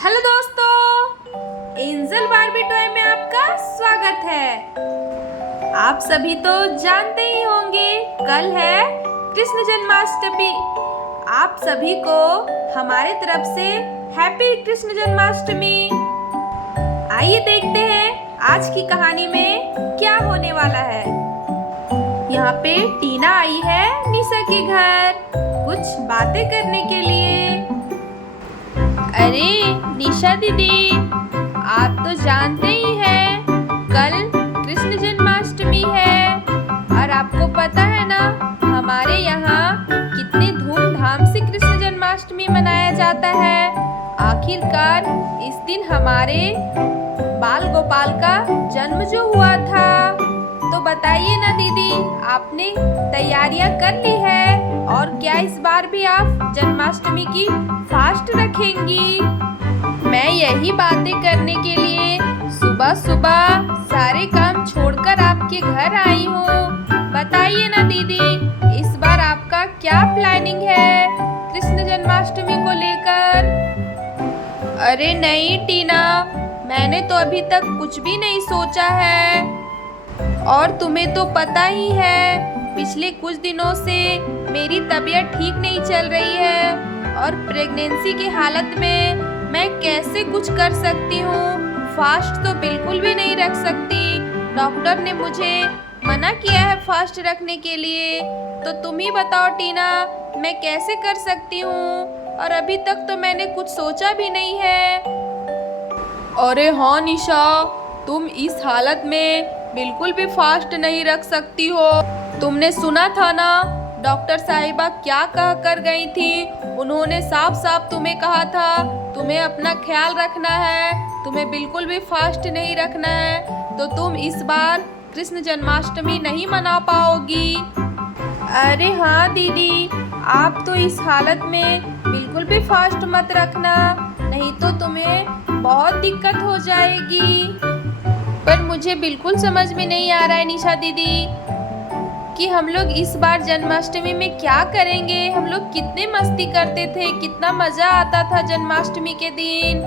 Hello दोस्तों, angel Barbie toy में आपका स्वागत है। आप सभी तो जानते ही होंगे कल है कृष्ण जन्माष्टमी। आप सभी को हमारे तरफ से हैप्पी कृष्ण जन्माष्टमी। आइए देखते हैं आज की कहानी में क्या होने वाला है। यहाँ पे टीना आई है निशा के घर कुछ बातें करने के लिए। अरे निशा दीदी, आप तो जानते ही हैं कल कृष्ण जन्माष्टमी है और आपको पता है ना हमारे यहाँ कितने धूमधाम से कृष्ण जन्माष्टमी मनाया जाता है। आखिरकार इस दिन हमारे बाल गोपाल का जन्म जो हुआ था। तो बताइए ना दीदी, आपने तैयारियां कर ली है और क्या इस बार भी आप जन्माष्टमी की फास्ट रखेंगी? मैं यही बातें करने के लिए सुबह सुबह सारे काम छोड़कर आपके घर आई हूँ। बताइए ना दीदी, इस बार आपका क्या प्लानिंग है कृष्ण जन्माष्टमी को लेकर? अरे नहीं टीना, मैंने तो अभी तक कुछ भी नहीं सोचा है। और तुम्हें तो पता ही है पिछले कुछ दिनों से मेरी तबीयत ठीक नहीं चल रही है और प्रेगनेंसी की हालत में मैं कैसे कुछ कर सकती हूँ। फास्ट तो बिल्कुल भी नहीं रख सकती। डॉक्टर ने मुझे मना किया है फास्ट रखने के लिए। तो तुम ही बताओ टीना, मैं कैसे कर सकती हूँ? और अभी तक तो मैंने कुछ सोचा भी नहीं है। अरे हाँ निशा, तुम इस हालत में बिल्कुल भी फास्ट नहीं रख सकती हो। तुमने सुना था ना डॉक्टर साहिबा क्या कह कर गई थी? उन्होंने साफ साफ तुम्हें कहा था तुम्हें अपना ख्याल रखना है, तुम्हें बिल्कुल भी फास्ट नहीं रखना है। तो तुम इस बार कृष्ण जन्माष्टमी नहीं मना पाओगी। अरे हाँ दीदी, आप तो इस हालत में बिल्कुल भी फास्ट मत रखना, नहीं तो तुम्हें बहुत दिक्कत हो जाएगी। पर मुझे बिल्कुल समझ में नहीं आ रहा है निशा दीदी कि हम लोग इस बार जन्माष्टमी में क्या करेंगे। हम लोग कितने मस्ती करते थे, कितना मजा आता था जन्माष्टमी के दिन।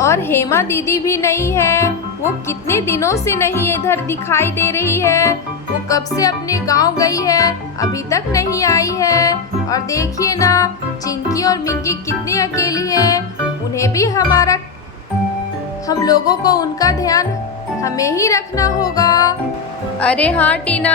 और हेमा दीदी भी नहीं है, वो कितने दिनों से नहीं इधर दिखाई दे रही है। वो कब से अपने गांव गई है, अभी तक नहीं आई है। और देखिए ना चिंकी और मिंकी कितनी अकेली है। उन्हें भी हम लोगों को उनका ध्यान हमें ही रखना होगा। अरे हाँ टीना,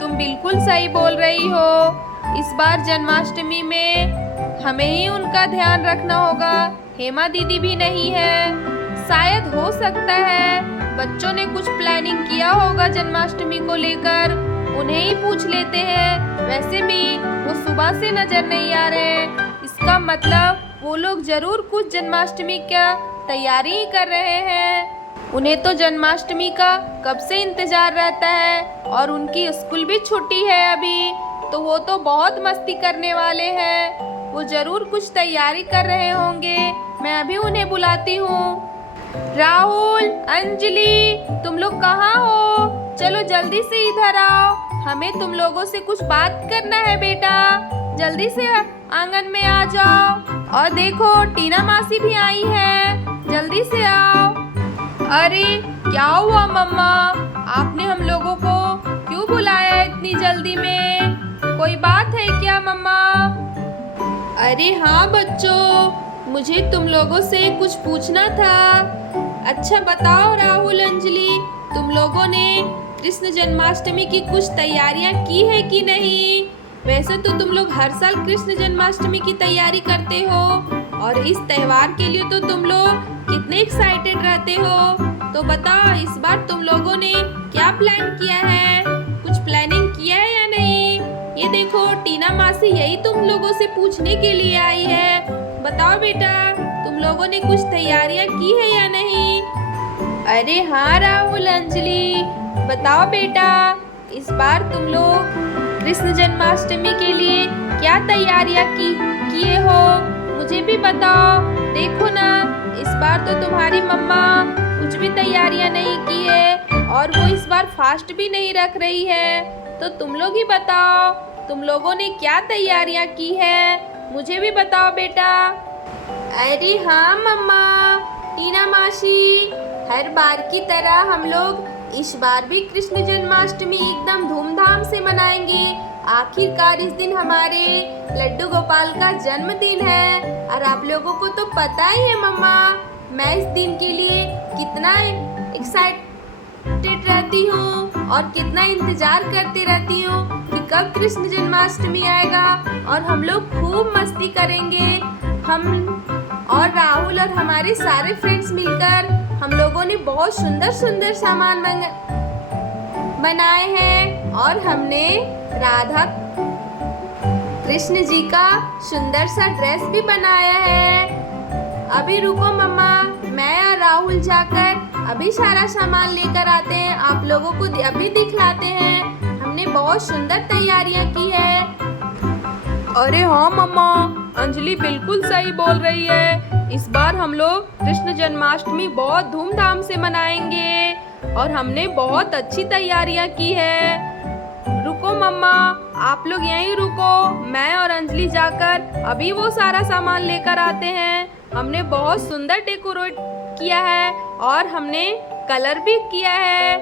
तुम बिल्कुल सही बोल रही हो। इस बार जन्माष्टमी में हमें ही उनका ध्यान रखना होगा। हेमा दीदी भी नहीं है। शायद हो सकता है बच्चों ने कुछ प्लानिंग किया होगा जन्माष्टमी को लेकर, उन्हें ही पूछ लेते हैं। वैसे भी वो सुबह से नजर नहीं आ रहे हैं, इसका मतलब वो लोग जरूर कुछ जन्माष्टमी का तैयारी कर रहे हैं। उन्हें तो जन्माष्टमी का कब से इंतजार रहता है और उनकी स्कूल भी छुट्टी है अभी, तो वो तो बहुत मस्ती करने वाले हैं। वो जरूर कुछ तैयारी कर रहे होंगे। मैं अभी उन्हें बुलाती हूँ। राहुल, अंजलि, तुम लोग कहाँ हो? चलो जल्दी से इधर आओ, हमें तुम लोगों से कुछ बात करना है बेटा। जल्दी से आंगन में आ जाओ। और देखो टीना मासी भी आई है, जल्दी से आओ। अरे क्या हुआ मम्मा, आपने हम लोगों को क्यों बुलाया इतनी जल्दी में? कोई बात है क्या मम्मा? अरे हाँ बच्चों, मुझे तुम लोगों से कुछ पूछना था। अच्छा बताओ राहुल, अंजलि, तुम लोगों ने कृष्ण जन्माष्टमी की कुछ तैयारियां की है कि नहीं? वैसे तो तुम लोग हर साल कृष्ण जन्माष्टमी की तैयारी करते हो और इस त्योहार के लिए तो तुम लोग कितने एक्साइटेड रहते हो। तो बताओ इस बार तुम लोगों ने क्या प्लान किया है? कुछ प्लानिंग किया है या नहीं? ये देखो टीना मासी यही तुम लोगों से पूछने के लिए आई है। बताओ बेटा, तुम लोगों ने कुछ तैयारियां की है या नहीं? अरे हाँ राहुल, अंजलि, बताओ बेटा, इस बार तुम लोग कृष्ण जन्माष्टमी के लिए क्या तैयारियां किए हो? मुझे भी बताओ। देखो ना इस बार तो तुम्हारी मम्मा कुछ भी तैयारियां नहीं की है और वो इस बार फास्ट भी नहीं रख रही है। तो तुम लोग ही बताओ तुम लोगों ने क्या तैयारियां की है, मुझे भी बताओ बेटा। अरे हाँ मम्मा, टीना मासी, हर बार की तरह हम लोग इस बार भी कृष्ण जन्माष्टमी एकदम धूमधाम से मनाएंगे। आखिरकार इस दिन हमारे लड्डू गोपाल का जन्मदिन है और आप लोगों को तो पता ही है मम्मा, मैं इस दिन के लिए कितना एक्साइटेड रहती हूँ और कितना इंतजार करती रहती हूँ कि कब कृष्ण जन्माष्टमी आएगा और हम लोग खूब मस्ती करेंगे। हम और राहुल और हमारे सारे फ्रेंड्स मिलकर हम लोगों ने बहुत सुंदर सुंदर सामान बनाए हैं और हमने राधा कृष्ण जी का सुंदर सा ड्रेस भी बनाया है। अभी रुको मम्मा, मैं और राहुल जाकर अभी सारा सामान लेकर आते हैं, आप लोगों को अभी दिखलाते हैं। हमने बहुत सुंदर तैयारियां की है। अरे हाँ मम्मा, अंजलि बिल्कुल सही बोल रही है। इस बार हम लोग कृष्ण जन्माष्टमी बहुत धूमधाम से मनाएंगे और हमने बहुत अच्छी तैयारियां की है। रुको मम्मा, आप लोग यहीं रुको, मैं और अंजलि जाकर अभी वो सारा सामान लेकर आते हैं। हमने बहुत सुंदर डेकोरेट किया है और हमने कलर भी किया है।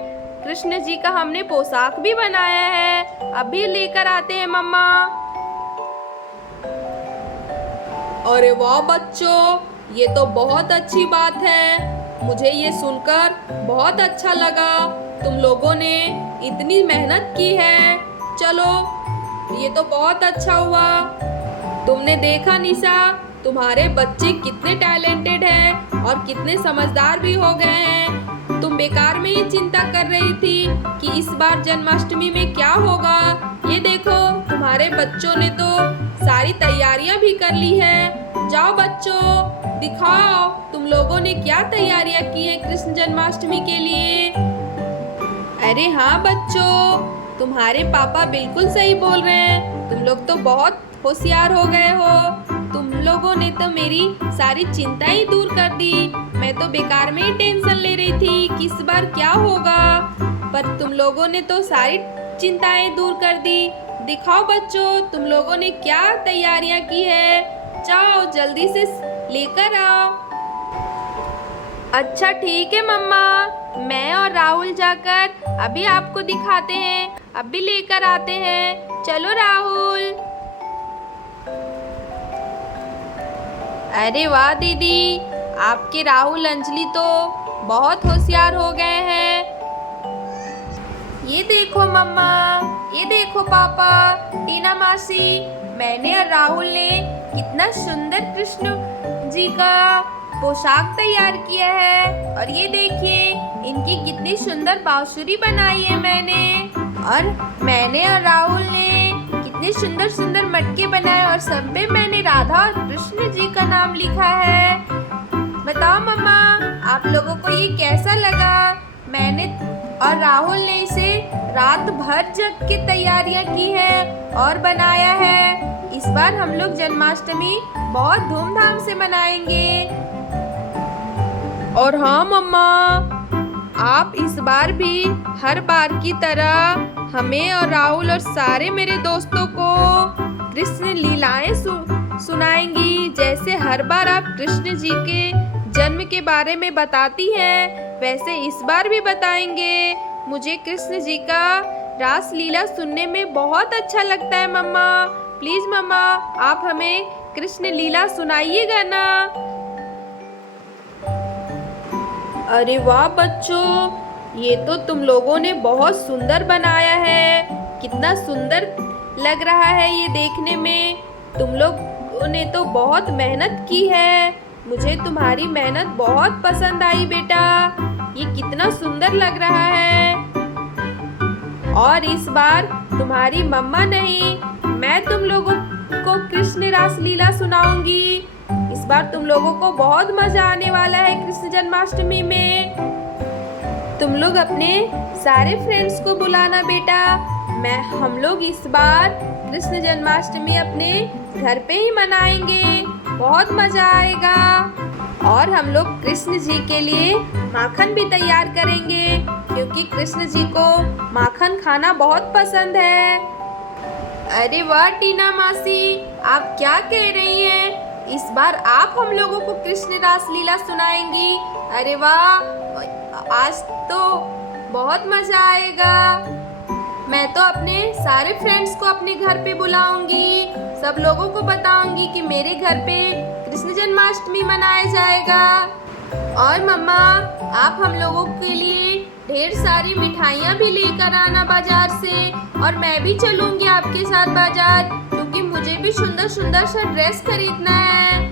कृष्ण जी का हमने पोशाक भी बनाया है, अभी लेकर आते हैं मम्मा। अरे वाह बच्चों, ये तो बहुत अच्छी बात है। मुझे ये सुनकर बहुत अच्छा लगा, तुम लोगों ने इतनी मेहनत की है। चलो, ये तो बहुत अच्छा हुआ। तुमने देखा निशा, तुम्हारे बच्चे कितने टैलेंटेड हैं और कितने समझदार भी हो गए हैं। तुम बेकार में ही चिंता कर रही थी कि इस बार जन्माष्टमी में क्या होगा। ये देखो, तुम्हारे बच्चों ने तो सारी तैयारियां भी कर ली है। जाओ बच्चों, दिखाओ तुम लोगों ने क्या तैयारियां की है कृष्ण जन्माष्टमी के लिए। अरे हाँ बच्चों, तुम्हारे पापा बिल्कुल सही बोल रहे हैं। तुम लोग तो बहुत होशियार हो गए हो। तुम लोगों ने तो मेरी सारी चिंताएं दूर कर दी। मैं तो बेकार में ही टेंशन ले रही थी कि इस बार क्या होगा, पर तुम लोगों ने तो सारी चिंताएं दूर कर दी। दिखाओ बच्चों, तुम लोगों ने क्या तैयारियां की है। जाओ जल्दी से लेकर आओ। अच्छा ठीक है मम्मा, मैं और राहुल जाकर अभी आपको दिखाते हैं, अभी लेकर आते हैं। चलो राहुल। अरे वाह दीदी, आपके राहुल अंजलि तो बहुत होशियार हो गए हैं। ये देखो मम्मा, ये देखो पापा, टीना मासी, मैंने और राहुल ने कितना सुंदर कृष्ण जी का पोशाक तैयार किया है। और ये देखिए, इनकी कितनी सुंदर बांसुरी बनाई है मैंने। और मैंने और राहुल ने कितने सुंदर सुंदर मटके बनाए और सब पे मैंने राधा और कृष्ण जी का नाम लिखा है। बताओ मम्मा, आप लोगों को ये कैसा लगा। मैंने और राहुल ने इसे रात भर जग के तैयारियां की है और बनाया है। इस बार हम लोग जन्माष्टमी बहुत धूमधाम से मनाएंगे। और हाँ मम्मा, आप इस बार भी हर बार की तरह हमें और राहुल और सारे मेरे दोस्तों को कृष्ण लीलाएं सुनाएंगी। जैसे हर बार आप कृष्ण जी के जन्म के बारे में बताती हैं, वैसे इस बार भी बताएंगे। मुझे कृष्ण जी का रास लीला सुनने में बहुत अच्छा लगता है मम्मा। प्लीज मम्मा, आप हमें कृष्ण लीला सुनाइएगा ना। अरे वाह बच्चों, ये तो तुम लोगों ने बहुत सुंदर बनाया है। कितना सुंदर लग रहा है ये देखने में। तुम लोगों ने तो बहुत मेहनत की है। मुझे तुम्हारी मेहनत बहुत पसंद आई बेटा। ये कितना सुंदर लग रहा है। और इस बार तुम्हारी मम्मा नहीं, मैं तुम लोगों को कृष्ण रास लीला सुनाऊंगी। इस बार तुम लोगों को बहुत मजा आने वाला है कृष्ण जन्माष्टमी में। तुम लोग अपने सारे फ्रेंड्स को बुलाना बेटा। हम लोग इस बार कृष्ण जन्माष्टमी अपने घर पे ही मनाएंगे, बहुत मजा आएगा। और हम लोग कृष्ण जी के लिए माखन भी तैयार करेंगे, क्योंकि कृष्ण जी को माखन खाना बहुत पसंद है। अरे वाह टीना मासी, आप क्या कह रही हैं? इस बार आप हम लोगों को कृष्ण रास लीला सुनाएंगी। अरे वाह, आज तो बहुत मजा आएगा। मैं तो अपने सारे फ्रेंड्स को अपने घर पे बुलाऊंगी, सब लोगों को बताऊंगी कि मेरे घर पे कृष्ण जन्माष्टमी मनाया जाएगा। और मम्मा, आप हम लोगों के लिए ढेर सारी मिठाइयाँ भी लेकर आना बाजार से, और मैं भी चलूंगी आपके साथ बाजार, क्योंकि मुझे भी सुंदर सुंदर सा ड्रेस खरीदना है।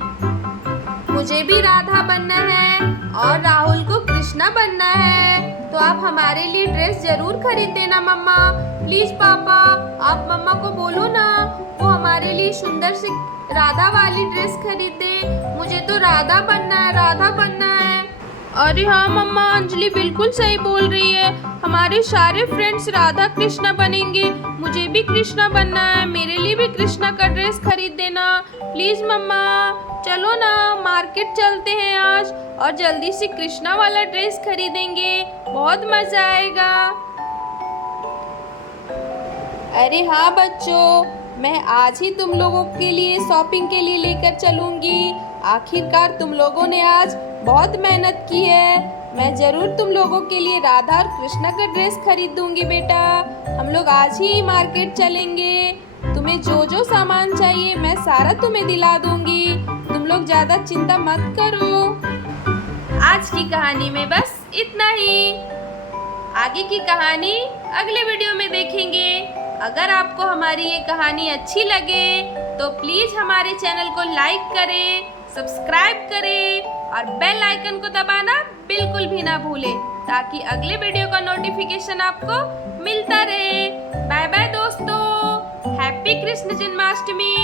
मुझे भी राधा बनना है और राहुल को कृष्णा बनना है। तो आप हमारे लिए ड्रेस जरूर खरीद देना मम्मा। प्लीज पापा, आप मम्मा को बोलो ना, वो हमारे लिए सुंदर सी राधा वाली ड्रेस खरीद दे। मुझे तो राधा बनना है, राधा बनना है। अरे हाँ मम्मा, अंजलि बिल्कुल सही बोल रही है। हमारे सारे फ्रेंड्स राधा कृष्णा बनेंगे। मुझे भी कृष्णा बनना है, मेरे लिए भी कृष्णा का ड्रेस खरीद देना प्लीज मम्मा। चलो ना, मार्केट चलते हैं आज और जल्दी से कृष्णा वाला ड्रेस खरीदेंगे, बहुत मजा आएगा। अरे हाँ बच्चों, मैं आज ही तुम लोगों के लिए शॉपिंग के लिए लेकर चलूंगी। आखिरकार तुम लोगों ने आज बहुत मेहनत की है। मैं जरूर तुम लोगों के लिए राधा और कृष्णा का ड्रेस खरीद दूंगी बेटा। हम लोग आज ही मार्केट चलेंगे। तुम्हें जो जो सामान चाहिए मैं सारा तुम्हें दिला दूंगी। तुम लोग ज्यादा चिंता मत करो। आज की कहानी में बस इतना ही। आगे की कहानी अगले वीडियो में देखेंगे। अगर आपको हमारी ये कहानी अच्छी लगे तो प्लीज हमारे चैनल को लाइक करें, सब्सक्राइब करें और बेल आइकन को दबाना बिल्कुल भी ना भूलें, ताकि अगले वीडियो का नोटिफिकेशन आपको मिलता रहे। बाय बाय दोस्तों, हैप्पी कृष्ण जन्माष्टमी।